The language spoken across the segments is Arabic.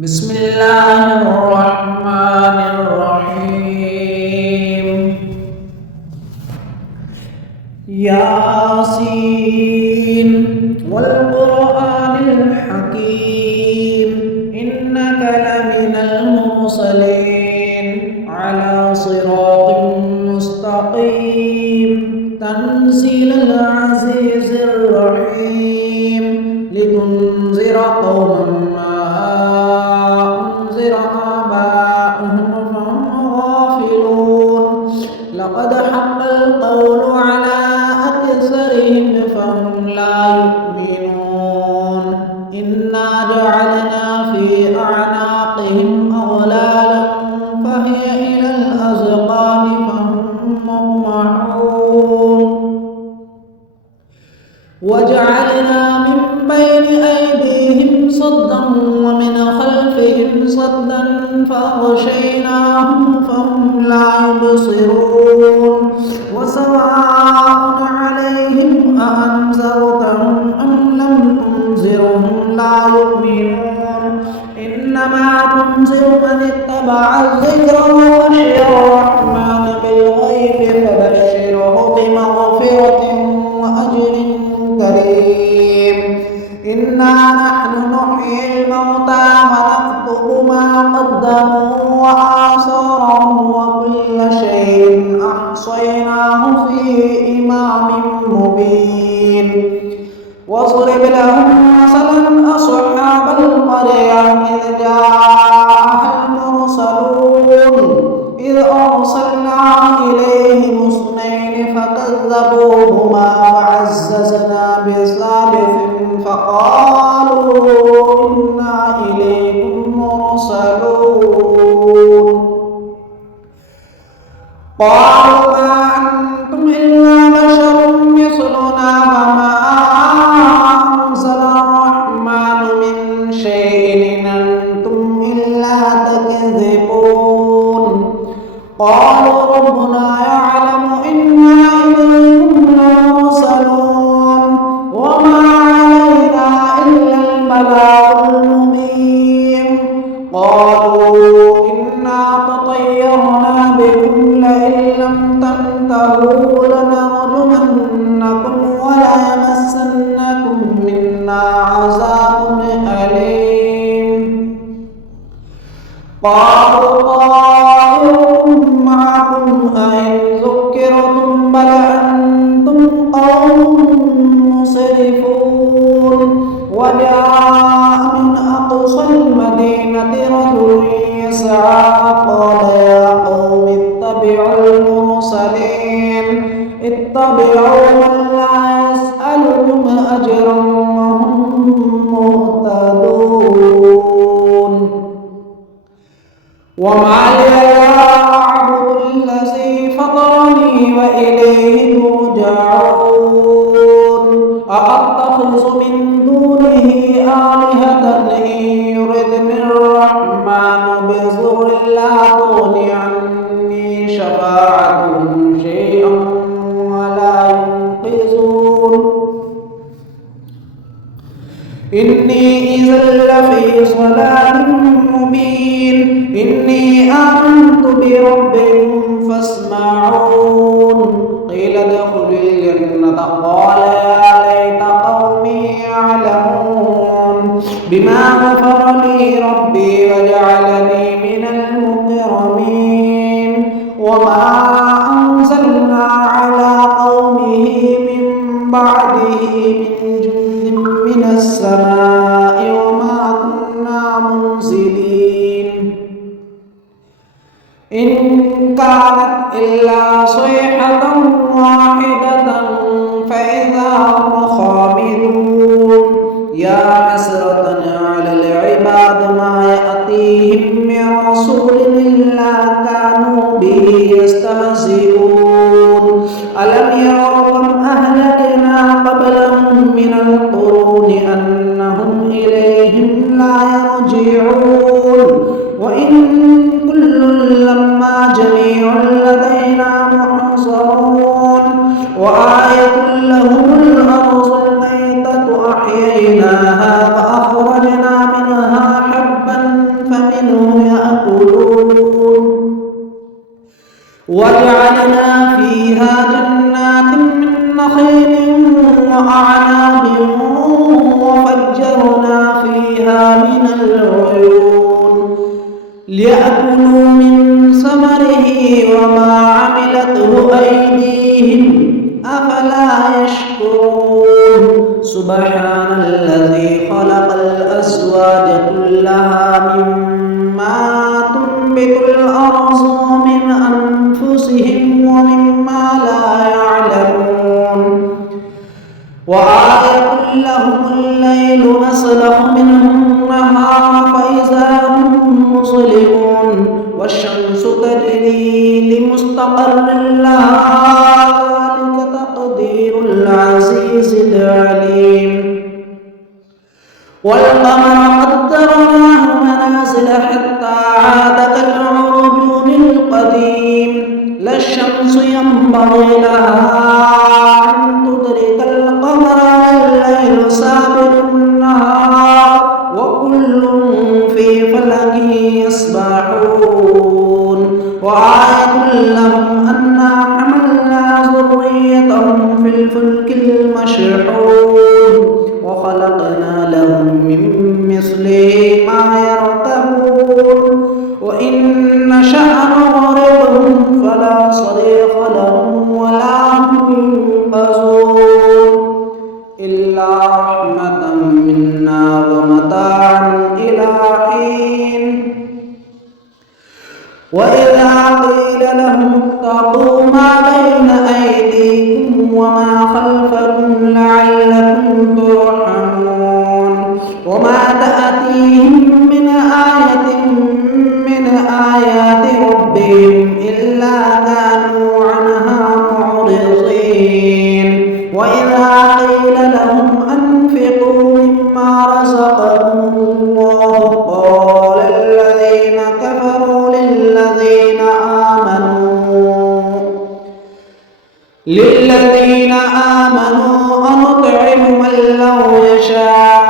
بسم الله الرحمن الرحيم. ياسين والقرآن الحكيم إنك لمن المرسلين على صراط مستقيم تنزيل العزيز الرحيم لتنذر قوما ما أنذر آباؤهم فهم غافلون لقد حق القول على أكثرهم فهم لا يؤمنون إنا جعلنا في أعناقهم أغلالا فهي إلى الأذقان فهم مقمحون وجعلنا من بين أيديهم صدا ومن خلفهم صدا فأغشيناهم فهم لا يبصرون وسواء عليهم أأنذرتهم أم لم تنذرهم لا يؤمنون إنما تنذر من اتبع الذكر وخشي الرحمن بالغيب فبشره بمغفرة وأجر كريم إنا نحن نحيي الموتى ونكتب ما قدموا وآثارهم وكل شيء أحصيناه في إمام مبين واضرب لهم مثلا أصحاب القرية إذ جاءها المرسلون إذ أرسلنا إليهم اثنين فكذبوهما فعززنا بثالث فقالوا إنا إليكم مرسلون قالوا ما أنتم إلا بشر مثلنا وما أنزل الرحمن من شيء إن أنتم إلا تكذبون قالوا ربنا يعلم إنا إليكم لمرسلون وما علينا إلا البلاغ المبين قالوا إنا تطيرنا بكم لئن لم تنتهوا لنرجمنكم وليمسنكم منا عذاب أليم قالوا طائركم معكم أئن ذكرتم بل أنتم قوم مسرفون وجاء من أقصى المدينة رجل يسعى قال يا قوم اتبعوا المرسلين اتبعوا من لا يسألكم أجرا وهم مهتدون وما لي لا أعبد الذي فطرني وإليه ترجعون أأتخذ من دونه آلهة إن يردني الرحمن بضر لا تغني عني شفاعتهم شيئا ولا ينقذون إني إذا لفي ضلال مبين إني آمنت بربكم فاسمعون قيل ادخل الجنة قال يا ليت قومي يعلمون بما غفر لي ربي وجعلني من المكرمين وما أنزلنا على قومه من بعده من جند من السماء وما كنا منزلين إن كانت إلا صيحة واحدة فإذا هم خامدون يا حسرة على العباد ما يأتيهم من رسول إلا كانوا به يستهزئون ألم يروا كم أهلكنا قبلهم من القرون أنهم إليهم لا يرجعون وإن كل لما جميع لدينا محصرون وآية لهم الأرض الميتة أحييناها فأخرجنا منها حبا وجعلنا فيها جنات من نخيل وأعناب وفجرنا فيها من العيون ليأكلوا من ثمره وما عملته أيديهم أفلا يشكرون سبحان الذي خلق الأزواج كلها مما تنبت الأرض ومن أنفسهم ومما لا يعلمون وآية لهم الليل نسلخ منه النهار فإذا هم مظلمون والشمس تجري لمستقر لها ذلك تقدير العزيز العليم والقمر قدرناه منازل حتى عاد كالعرجون القديم لا الشمس ينبغي لها أن تدرك القمر والليل سابق النهار وكل في فلك يسبحون وآية لهم أنا حملنا ذريتهم في الفلك المشحون وخلقنا لهم من مثله ما يركبون وإن نشأ نغرقهم فلا صريخ لهم ولا هم ينقذون إلا رحمة منا ومتاعا إلى حين وإذا قيل لهم اتقوا ما بين أيديكم وما خلفكم لعلكم ترحمون وما تأتيهم من آية من آيات ربهم إلا كانوا عنها معرضين وإذا قيل لهم أنفقوا مما رزقكم الله قال الذين كفروا للذين آمنوا أنطعم من لو يشاء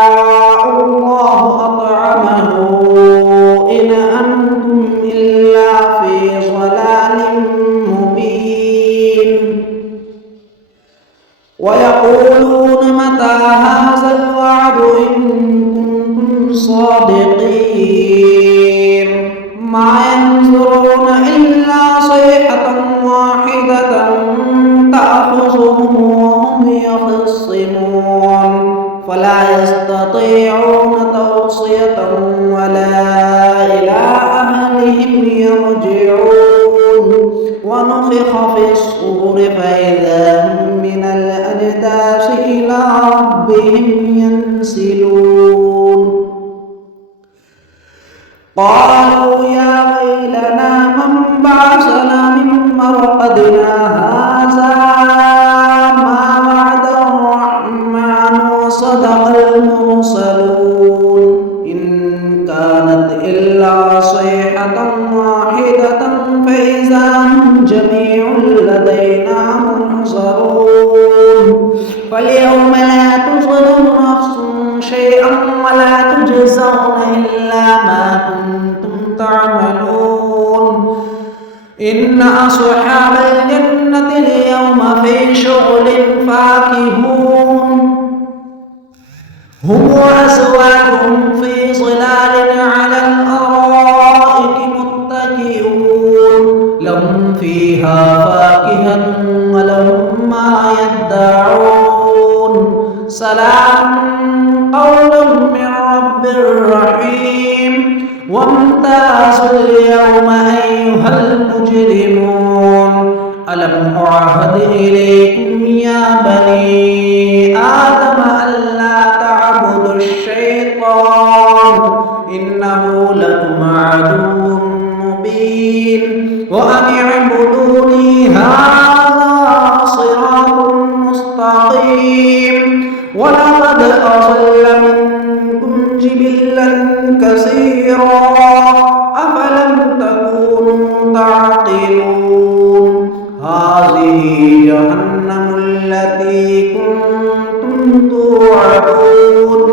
الله أطعمه إن أنتم إلا في ضلال مبين ويقولون متى هذا الوعد إن كنتم صادقين ما ينظرون إلا صيحة واحدة تأخذهم وهم يخصمون فلا يستطيعون توصية ولا إلى أهلهم يرجعون ونفخ في الصور فإذا هم من الأجداث إلى ربهم ينسلون قالوا يا ويلنا من بعثنا من مرقدنا هذا ما وعد الرحمن وصدق المرسلون إن كانت إلا صيحة واحدة فإذا هم جميع لدينا محضرون فاليوم لا تظلم نفس شيئا ولا تجزون إلا ما كنتم تعملون إن أصحاب الجنة اليوم في شغل فاكهون هم وأزواجهم في ظلال على الأرائك متكئون لهم فيها فاكهة ولهم ما يدعون سلام قولا من رب رحيم وامتازوا اليوم أيها المجرمون ألم أعهد إليكم يا بني آدم ألا تعبدوا الشيطان إنه لكم عدو مبين وأن اعبدوني هذا صراط مستقيم ولقد أضل منكم جبلا كثيرا أفلم تكونوا تعقلون هذه جهنم التي كنتم توعدون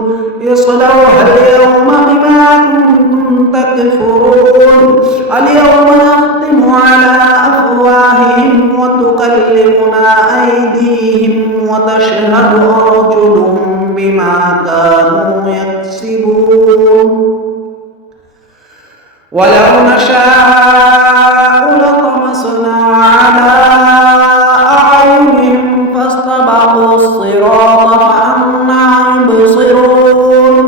اصلوها اليوم بما كنتم تكفرون اليوم نختم على أفواههم تكلمنا أيديهم وتشهد أرجلهم بما كانوا يكسبون ولو نشاء لطمسنا على أعينهم فاستبقوا الصراط فأنى يبصرون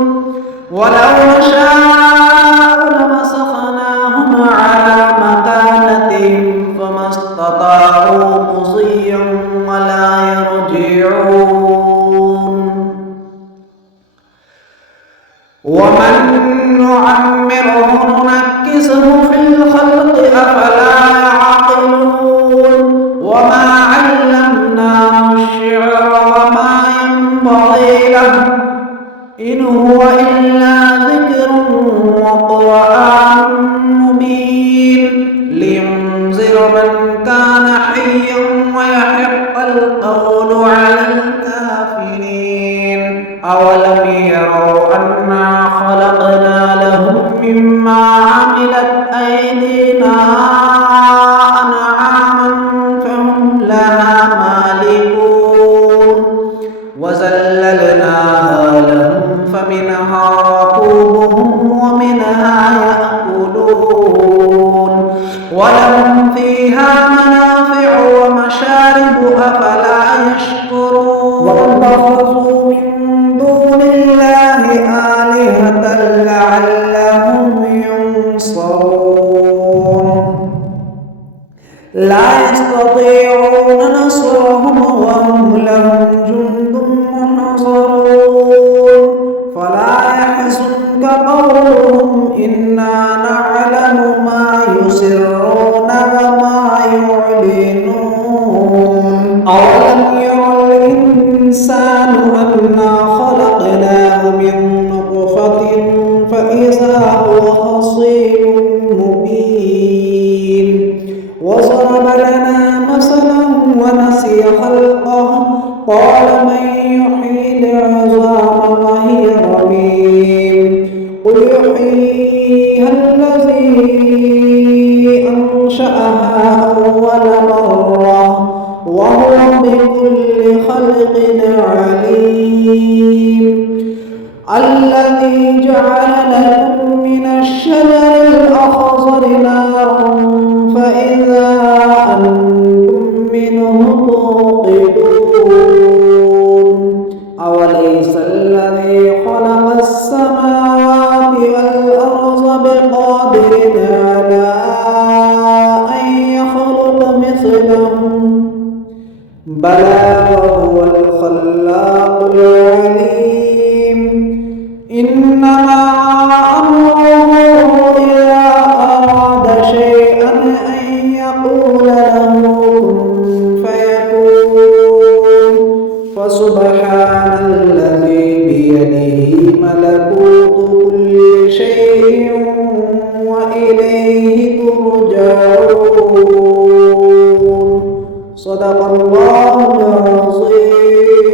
ولو نشاء لمسخناهم على مكانتهم فما استطاعوا مضيا ولا يرجعون ومن نعمره ننكسه في الخلق أفلا يعقلون وما علمناه الشعر وما ينبغي له إن هو إلا ذكر وقرآن مبين لينذر من كان حيا ويحق القول على الكافرين أولم يروا أنا خلقنا لهم مما عملت أيدينا أنعاما فهم لها مالكون وذللناها لهم فمنها ركوبهم ومنها يأكلون ولهم فيها منافع ومشارب أفلا يشكرون واتخذوا من دون الله آلهة لعلهم ينصرون لا يستطيعون نصرهم وهم لهم جند محضرون فلا يحزنك قولهم إنا نعلم ما يسرون وما يعلنون أولم ير الإنسان أنا خلقناه من نطفة فإذا هو خصيم مبين وضرب لنا مثلا ونسي خلقه قال من يحيي العظام وهي رميم قل يحييها الذي أنشأها أول مرة وهو بكل خلق عليم الذي جعل لكم من الشجر الأخضر نارا فإذا أنتم منه توقدون أوليس الذي خلق السماوات والأرض بقادر على أن يخلق مثلهم بلى وهو الخلاق العليم إنما أمره إذا أراد شيئا أن يقول له كن فيكون فسبحان الذي بيده ملكوت كل شيء وإليه ترجعون صدق الله العظيم.